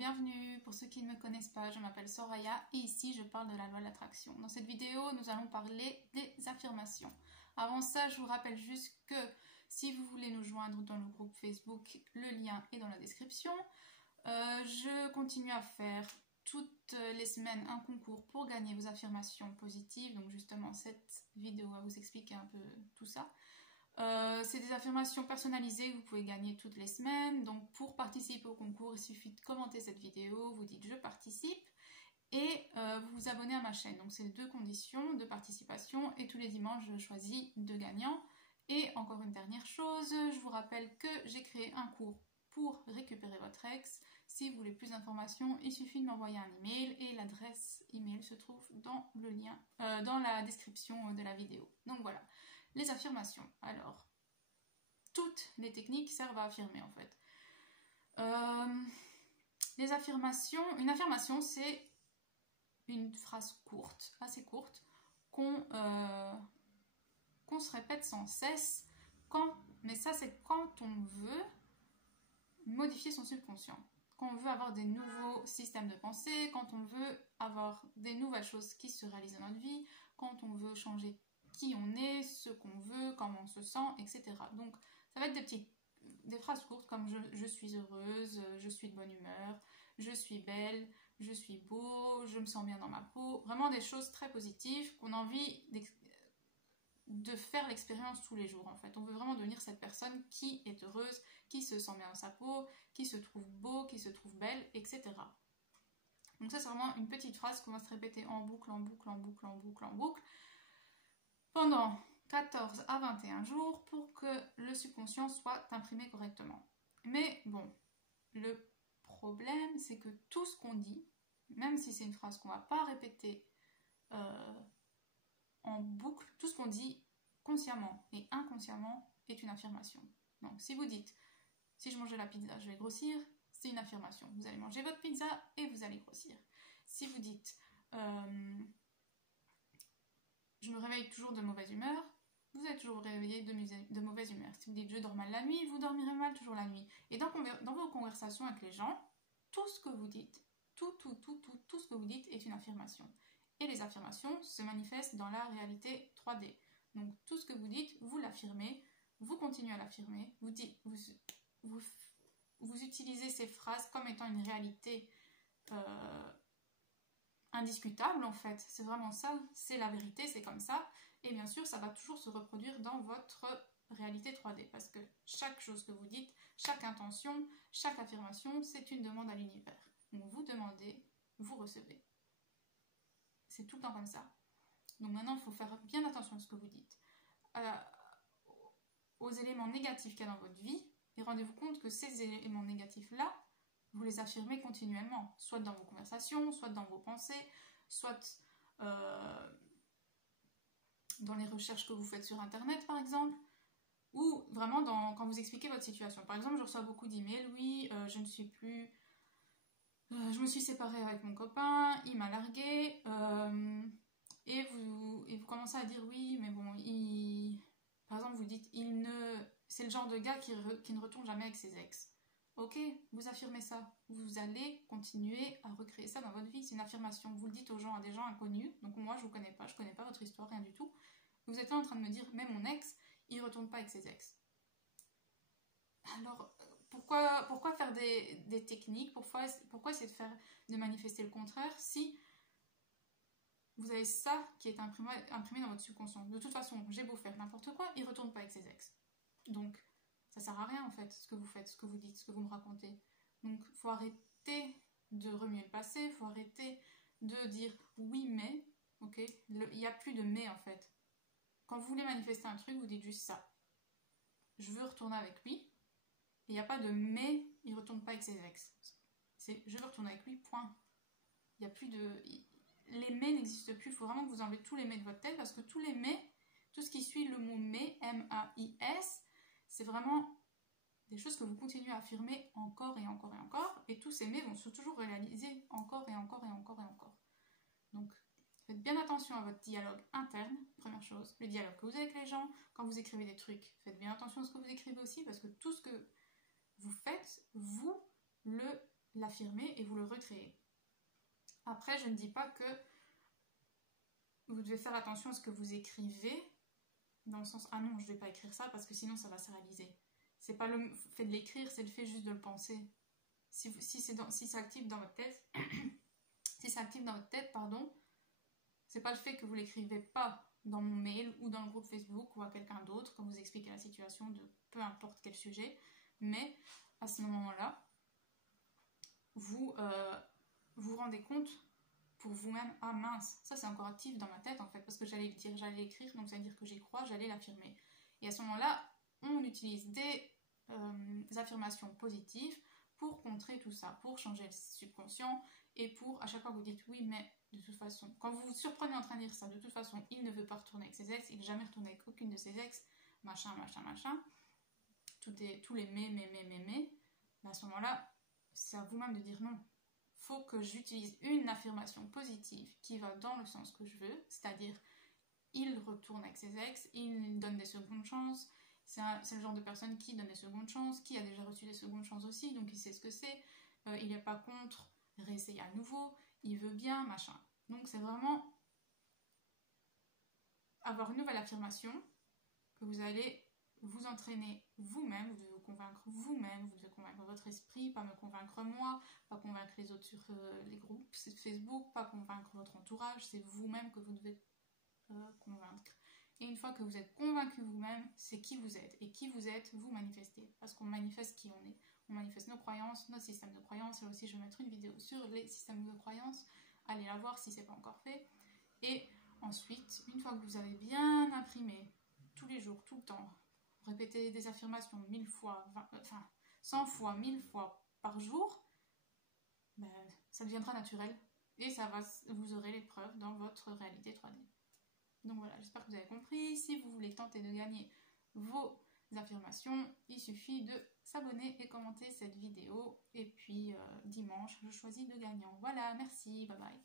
bienvenue. Pour ceux qui ne me connaissent pas, je m'appelle Soraya et ici je parle de la loi de l'attraction. Dans cette vidéo, nous allons parler des affirmations. Avant ça, je vous rappelle juste que si vous voulez nous joindre dans le groupe Facebook, le lien est dans la description. Je continue à faire toutes les semaines un concours pour gagner vos affirmations positives. Donc justement, cette vidéo va vous expliquer un peu tout ça. C'est des affirmations personnalisées que vous pouvez gagner toutes les semaines. Donc pour participer au concours, il suffit de commenter cette vidéo, vous dites je participe et vous vous abonnez à ma chaîne. Donc c'est les deux conditions de participation et tous les dimanches je choisis deux gagnants. Et encore une dernière chose, je vous rappelle que j'ai créé un cours pour récupérer votre ex. Si vous voulez plus d'informations, il suffit de m'envoyer un email et l'adresse email se trouve dans le lien, dans la description de la vidéo. Donc voilà, les affirmations. Alors, toutes les techniques servent à affirmer en fait. Les affirmations, une affirmation c'est une phrase courte, assez courte, qu'on se répète sans cesse, mais ça c'est quand on veut modifier son subconscient, quand on veut avoir des nouveaux systèmes de pensée, quand on veut avoir des nouvelles choses qui se réalisent dans notre vie, quand on veut changer qui on est, ce qu'on veut, comment on se sent, etc. Donc ça va être des phrases courtes comme je suis heureuse, je suis de bonne humeur, je suis belle, je suis beau, je me sens bien dans ma peau. Vraiment des choses très positives qu'on a envie de faire l'expérience tous les jours en fait. On veut vraiment devenir cette personne qui est heureuse, qui se sent bien dans sa peau, qui se trouve beau, qui se trouve belle, etc. Donc ça c'est vraiment une petite phrase qu'on va se répéter en boucle, en boucle, en boucle, en boucle, en boucle pendant 14 à 21 jours pour que le subconscient soit imprimé correctement. Mais bon, le problème c'est que tout ce qu'on dit, même si c'est une phrase qu'on ne va pas répéter en boucle, tout ce qu'on dit consciemment et inconsciemment est une affirmation. Donc si vous dites si je mangeais la pizza je vais grossir, c'est une affirmation. Vous allez manger votre pizza et vous allez grossir. Si vous dites je me réveille toujours de mauvaise humeur, vous êtes toujours réveillé de mauvaise humeur. Si vous dites je dors mal la nuit, vous dormirez mal toujours la nuit. Et dans vos conversations avec les gens, tout ce que vous dites, tout ce que vous dites est une affirmation. Et les affirmations se manifestent dans la réalité 3D. Donc tout ce que vous dites, vous l'affirmez, vous continuez à l'affirmer, vous utilisez ces phrases comme étant une réalité indiscutable en fait. C'est vraiment ça, c'est la vérité, c'est comme ça. Et bien sûr, ça va toujours se reproduire dans votre réalité 3D parce que chaque chose que vous dites, chaque intention, chaque affirmation, c'est une demande à l'univers. Donc vous demandez, vous recevez. C'est tout le temps comme ça. Donc maintenant, il faut faire bien attention à ce que vous dites. Aux éléments négatifs qu'il y a dans votre vie, et rendez-vous compte que ces éléments négatifs-là, vous les affirmez continuellement, soit dans vos conversations, soit dans vos pensées, soit dans les recherches que vous faites sur Internet, par exemple, ou vraiment quand vous expliquez votre situation. Par exemple, je reçois beaucoup d'emails, oui, je me suis séparée avec mon copain, il m'a larguée, et vous commencez à dire oui, mais bon, par exemple, vous dites c'est le genre de gars qui ne retourne jamais avec ses ex. Ok, vous affirmez ça. Vous allez continuer à recréer ça dans votre vie. C'est une affirmation. Vous le dites aux gens, à des gens inconnus. Donc moi, je ne vous connais pas, je ne connais pas votre histoire, rien du tout. Vous êtes là en train de me dire, mais mon ex, il ne retourne pas avec ses ex. Alors, pourquoi faire des techniques? Pourquoi essayer de manifester le contraire si vous avez ça qui est imprimé dans votre subconscient? De toute façon, j'ai beau faire n'importe quoi, il ne retourne pas avec ses ex. Donc, ça sert à rien en fait, ce que vous faites, ce que vous dites, ce que vous me racontez. Donc, il faut arrêter de remuer le passé, il faut arrêter de dire oui mais, ok? Il n'y a plus de mais en fait. Quand vous voulez manifester un truc, vous dites juste ça. Je veux retourner avec lui, et il n'y a pas de mais, il ne retourne pas avec ses ex. C'est je veux retourner avec lui, point. Il n'y a plus de... Les mais n'existent plus, il faut vraiment que vous enlevez tous les mais de votre tête, parce que tous les mais, tout ce qui suit le mot mais, M-A-I-S, c'est vraiment des choses que vous continuez à affirmer encore et encore et encore, et tous ces mais vont se toujours réaliser encore et encore et encore et encore. Donc, faites bien attention à votre dialogue interne, première chose, le dialogue que vous avez avec les gens, quand vous écrivez des trucs, faites bien attention à ce que vous écrivez aussi, parce que tout ce que vous faites, vous le l'affirmer et vous le recréez. Après, je ne dis pas que vous devez faire attention à ce que vous écrivez, dans le sens, ah non, je ne vais pas écrire ça parce que sinon ça va se réaliser. C'est pas le fait de l'écrire, c'est le fait juste de le penser. Si ça active dans votre tête, si ça active dans votre tête, pardon, c'est pas le fait que vous l'écrivez pas dans mon mail ou dans le groupe Facebook ou à quelqu'un d'autre quand vous expliquez la situation de peu importe quel sujet, mais à ce moment-là, vous vous rendez compte pour vous-même, ah mince, ça c'est encore actif dans ma tête en fait, parce que j'allais le dire, j'allais l'écrire, donc ça veut dire que j'y crois, j'allais l'affirmer. Et à ce moment-là, on utilise des affirmations positives pour contrer tout ça, pour changer le subconscient et pour, à chaque fois que vous dites oui, mais de toute façon, quand vous vous surprenez en train de dire ça, de toute façon, il ne veut pas retourner avec ses ex, il n'est jamais retourné avec aucune de ses ex, machin, machin, machin, tous les mais, à ce moment-là, c'est à vous-même de dire non. Faut que j'utilise une affirmation positive qui va dans le sens que je veux, c'est-à-dire il retourne avec ses ex, il donne des secondes chances, c'est le genre de personne qui donne des secondes chances, qui a déjà reçu des secondes chances aussi, donc il sait ce que c'est, il n'est pas contre réessayer à nouveau, il veut bien, machin. Donc c'est vraiment avoir une nouvelle affirmation que vous allez vous entraîner vous-même, vous devez vous convaincre vous-même, vous devez convaincre votre esprit, pas me convaincre moi, pas convaincre les autres sur les groupes Facebook, pas convaincre votre entourage, c'est vous-même que vous devez convaincre. Et une fois que vous êtes convaincu vous-même, c'est qui vous êtes. Et qui vous êtes, vous manifestez. Parce qu'on manifeste qui on est. On manifeste nos croyances, notre système de croyances. Là aussi, je vais mettre une vidéo sur les systèmes de croyances. Allez la voir si ce n'est pas encore fait. Et ensuite, une fois que vous avez bien imprimé, tous les jours, tout le temps, répétez des affirmations 1000 fois, 100 fois, 1000 fois par jour, ben, ça deviendra naturel. Et vous aurez les preuves dans votre réalité 3D. Donc voilà, j'espère que vous avez compris. Si vous voulez tenter de gagner vos affirmations, il suffit de s'abonner et commenter cette vidéo. Et puis dimanche, je choisis le gagnant. Voilà, merci, bye bye.